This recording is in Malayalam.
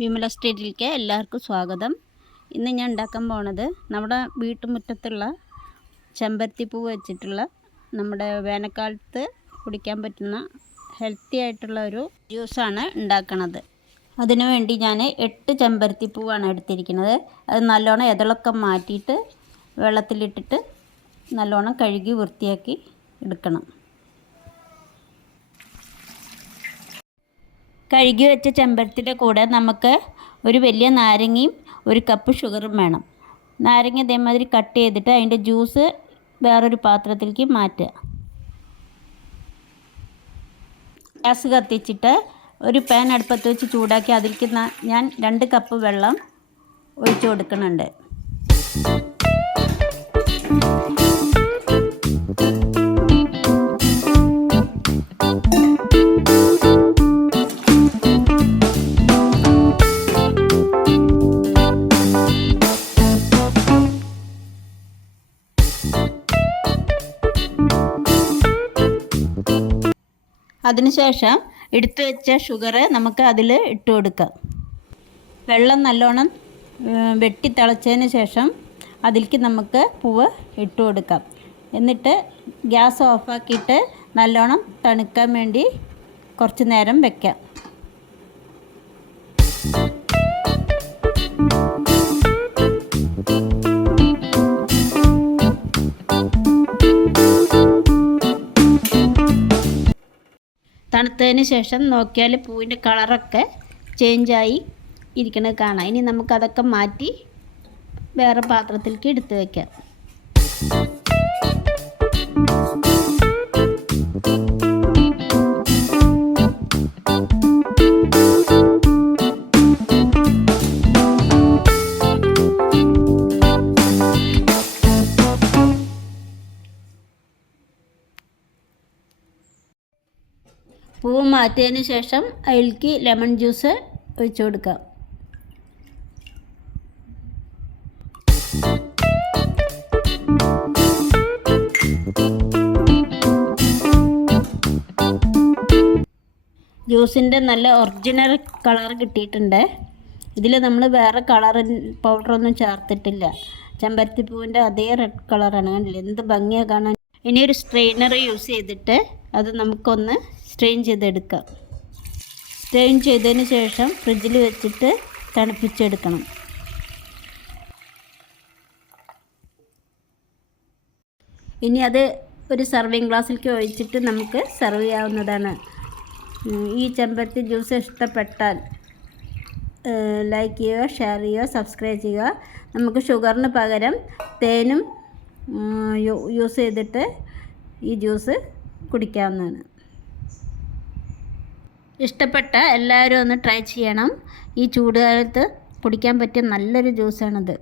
വിമല സ്ട്രീറ്റിലേക്ക് എല്ലാവർക്കും സ്വാഗതം. ഇന്ന് ഞാൻ ഉണ്ടാക്കാൻ പോണത് നമ്മുടെ വീട്ടുമുറ്റത്തുള്ള ചെമ്പരത്തിപ്പൂ വെച്ചിട്ടുള്ള നമ്മുടെ വേനൽക്കാലത്ത് കുടിക്കാൻ പറ്റുന്ന ഹെൽത്തി ആയിട്ടുള്ള ഒരു ജ്യൂസാണ് ഉണ്ടാക്കുന്നത്. അതിനു വേണ്ടി ഞാൻ 8 ചെമ്പരത്തിപ്പൂവാണ് എടുത്തിരിക്കുന്നത്. അത് നല്ലോണം ഇതളൊക്കെ മാറ്റിയിട്ട് വെള്ളത്തിലിട്ടിട്ട് നല്ലോണം കഴുകി വൃത്തിയാക്കി എടുക്കണം. കഴുകി വെച്ച ചെമ്പരത്തിയുടെ കൂടെ നമുക്ക് ഒരു വലിയ നാരങ്ങയും 1 കപ്പ് ഷുഗറും വേണം. നാരങ്ങ ഇതേമാതിരി കട്ട് ചെയ്തിട്ട് അതിൻ്റെ ജ്യൂസ് വേറൊരു പാത്രത്തിലേക്ക് മാറ്റുക. ഗ്യാസ് കത്തിച്ചിട്ട് ഒരു പാൻ അടുപ്പത്ത് വെച്ച് ചൂടാക്കി അതിലേക്ക് ഞാൻ 2 കപ്പ് വെള്ളം ഒഴിച്ചു കൊടുക്കുന്നുണ്ട്. അതിനുശേഷം എടുത്തു വെച്ച ഷുഗർ നമുക്ക് അതിൽ ഇട്ട് കൊടുക്കാം. വെള്ളം നല്ലോണം വെട്ടി തിളച്ചതിന് ശേഷം അതിലേക്ക് നമുക്ക് പൂവ് ഇട്ട് കൊടുക്കാം. എന്നിട്ട് ഗ്യാസ് ഓഫാക്കിയിട്ട് നല്ലോണം തണുക്കാൻ വേണ്ടി കുറച്ച് നേരം വെക്കാം. തണുത്തതിന് ശേഷം നോക്കിയാൽ പൂവിൻ്റെ കളറൊക്കെ ചേഞ്ചായി ഇരിക്കുന്നത് കാണാം. ഇനി നമുക്കതൊക്കെ മാറ്റി വേറെ പാത്രത്തിലേക്ക് എടുത്ത് വയ്ക്കാം. പൂവ് മാറ്റിയതിന് ശേഷം അതിലേക്ക് ലെമൺ ജ്യൂസ് ഒഴിച്ചു കൊടുക്കാം. ജ്യൂസിൻ്റെ നല്ല ഒറിജിനൽ കളർ കിട്ടിയിട്ടുണ്ട്. ഇതിൽ നമ്മൾ വേറെ കളർ പൗഡറൊന്നും ചേർത്തിട്ടില്ല. ചെമ്പരത്തിപ്പൂവിൻ്റെ അതേ റെഡ് കളറാണ്. കണ്ടില്ലേ എന്ത് ഭംഗിയാണ് കാണാൻ. ഇനി ഒരു സ്ട്രെയിനർ യൂസ് ചെയ്തിട്ട് അത് നമുക്കൊന്ന് സ്ട്രെയിൻ ചെയ്തെടുക്കാം. സ്ട്രെയിൻ ചെയ്തതിന് ശേഷം ഫ്രിഡ്ജിൽ വെച്ചിട്ട് തണുപ്പിച്ചെടുക്കണം. ഇനി അത് ഒരു സർവിങ് ഗ്ലാസ്സിലേക്ക് ഒഴിച്ചിട്ട് നമുക്ക് സെർവ് ചെയ്യാവുന്നതാണ്. ഈ ചെമ്പരത്തി ജ്യൂസ് ഇഷ്ടപ്പെട്ടാൽ ലൈക്ക് ചെയ്യുക, ഷെയർ ചെയ്യുക, സബ്സ്ക്രൈബ് ചെയ്യുക. നമുക്ക് ഷുഗറിന് പകരം തേനും യൂസ് ചെയ്തിട്ട് ഈ ജ്യൂസ് കുടിക്കാവുന്നതാണ്. ഇഷ്ടപ്പെട്ട എല്ലാവരും ഒന്ന് ട്രൈ ചെയ്യണം. ഈ ചൂടുകാലത്ത് കുടിക്കാൻ പറ്റിയ നല്ലൊരു ജ്യൂസാണിത്.